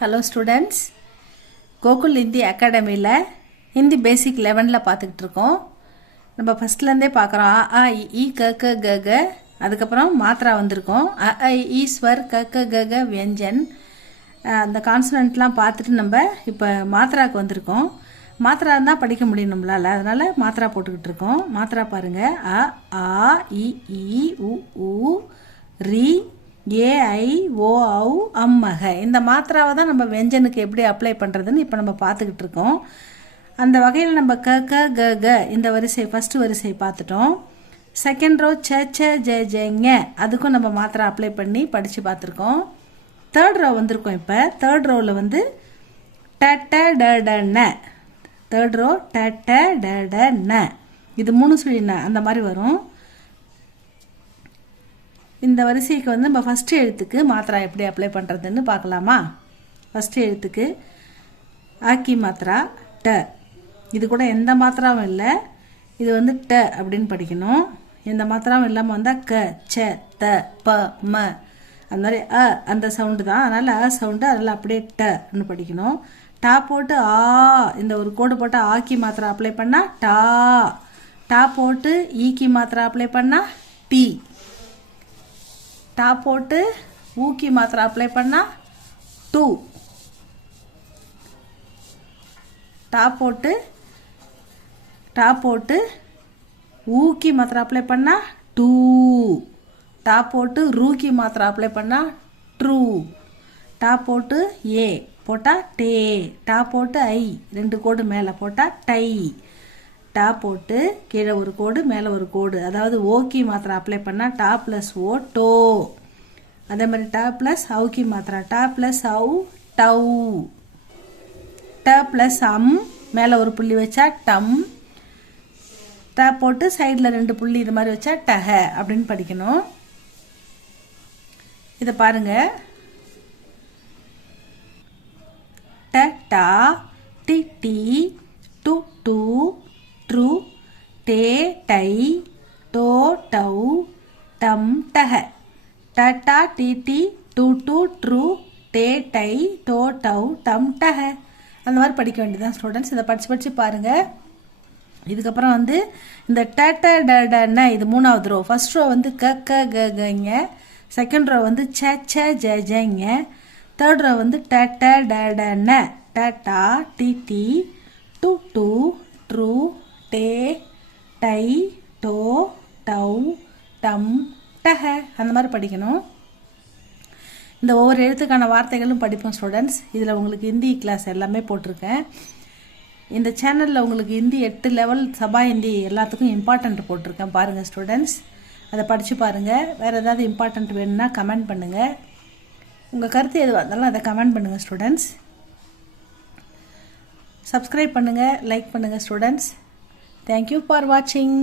Hello students, Gokul Hindi அகாடமியில் ஹிந்தி பேசிக் 11ல் பார்த்துக்கிட்டு இருக்கோம். நம்ம ஃபஸ்ட்லேருந்தே பார்க்குறோம். அ ஆ இ க க க க, அதுக்கப்புறம் மாத்ரா வந்திருக்கோம். அ ஆ இ ஸ்வர் க க க க வியஞ்சன். அந்த கான்சனன்ட்லாம் பார்த்துட்டு நம்ம இப்போ மாத்ராவுக்கு வந்திருக்கோம். மாத்ரா தான் படிக்க முடியும் நம்மளால், அதனால் மாத்ரா போட்டுக்கிட்டு இருக்கோம். மாத்ரா பாருங்கள். அ ஆ இ ஈ உ ஊ ரி ஏ ஐ ஓ ஔ அம்மக. இந்த மாத்திராவை தான் நம்ம வெஞ்சனுக்கு எப்படி அப்ளை பண்ணுறதுன்னு இப்போ நம்ம பார்த்துக்கிட்டு இருக்கோம். அந்த வகையில் நம்ம க க க க இந்த வரிசை ஃபஸ்ட்டு வரிசை பார்த்துட்டோம். செகண்ட் ரோ ச ச ஜ ஜங்க, அதுக்கும் நம்ம மாத்திரை அப்ளை பண்ணி படித்து பார்த்துருக்கோம். தேர்ட் ரோ வந்திருக்கோம். இப்போ தேர்ட் ரோவில் வந்து ட ட ட ட ந. தேர்ட் ரோ ட ட ட ட ந, இது 3 சுழி ந அந்த மாதிரி வரும். இந்த வரிசைக்கு வந்து நம்ம ஃபஸ்ட்டு எழுத்துக்கு மாத்திரா எப்படி அப்ளை பண்ணுறதுன்னு பார்க்கலாமா? ஃபஸ்ட்டு எழுத்துக்கு ஆக்கி மாத்திரா ட. இது கூட எந்த மாத்திராவும் இல்லை, இது வந்து ட அப்படின்னு படிக்கணும். எந்த மாத்திராவும் இல்லாமல் வந்தால் க ச த ப ம அந்த மாதிரி அந்த சவுண்டு தான், அதனால் சவுண்டு, அதனால் அப்படியே டன்னு படிக்கணும். டா போட்டு ஆ, இந்த ஒரு கோடு போட்டு ஆக்கி மாத்திரா அப்ளை பண்ணால் டா. டா போட்டு ஈக்கி மாத்திரா அப்ளை பண்ணால் டி. டா போட்டு ஊக்கி மாத்திரை அப்ளை பண்ணால் டூ. டா போட்டு ஊக்கி மாத்திரை அப்ளை பண்ணால் டூ. டா போட்டு ரூக்கி மாத்திரை அப்ளை பண்ணால் ட்ரூ. டா போட்டு ஏ போட்டால் டே. டா போட்டு ஐ 2 கோடு மேலே போட்டால் டை. டா போட்டு கீழே ஒரு கோடு மேலே ஒரு கோடு, அதாவது ஓக்கி மாத்திரை அப்ளை பண்ணால் டா ப்ளஸ் ஓ டோ. அதே மாதிரி டா ப்ளஸ் அவுக்கி மாத்திரை டா ப்ளஸ் அவு டவு. ட ப்ளஸ் அம் மேலே ஒரு புள்ளி வச்சா டம். டா போட்டு சைடில் 2 புள்ளி இது மாதிரி வச்சா டஹ அப்படின்னு படிக்கணும். இதை பாருங்க. ட டா டி டி டு டு ட்ரூ டே டை டோ டௌ டம் டஹ. ட டா டி டி டு டு ட்ரூ டே டை டோ டௌ டம் டஹ. அந்த மாதிரி படிக்க வேண்டியதான் ஸ்டூடெண்ட்ஸ். இதை படித்து பாருங்கள். இதுக்கப்புறம் வந்து இந்த ட ட ட டன்னா இது 3வது ரோ. ஃபர்ஸ்ட் ரோ வந்து க க க கங்க. செகண்ட் ரோ வந்து ச ச ஜ ஜங்க. தேர்ட் ரோ வந்து ட ட ட டன்ன. ட டா டி டி டு டு ட்ரூ டே டை டோ டௌ டம் டஹ. அந்த மாதிரி படிக்கணும். இந்த ஒவ்வொரு எழுத்துக்கான வார்த்தைகளும் படிப்போம் ஸ்டூடெண்ட்ஸ். இதில் உங்களுக்கு ஹிந்தி கிளாஸ் எல்லாமே போட்டிருக்கேன். இந்த சேனலில் உங்களுக்கு ஹிந்தி 8 லெவல் சபா ஹிந்தி எல்லாத்துக்கும் இம்பார்ட்டண்ட் போட்டிருக்கேன். பாருங்கள் ஸ்டூடெண்ட்ஸ், அதை படித்து பாருங்கள். வேறு ஏதாவது இம்பார்ட்டண்ட் வேணும்னா கமெண்ட் பண்ணுங்கள். உங்கள் கருத்து எதுவாக இருந்தாலும் அதை கமெண்ட் பண்ணுங்கள் ஸ்டூடெண்ட்ஸ். சப்ஸ்கிரைப் பண்ணுங்கள், லைக் பண்ணுங்கள் ஸ்டூடெண்ட்ஸ். தேங்க்யூ ஃபார் வாட்சிங்.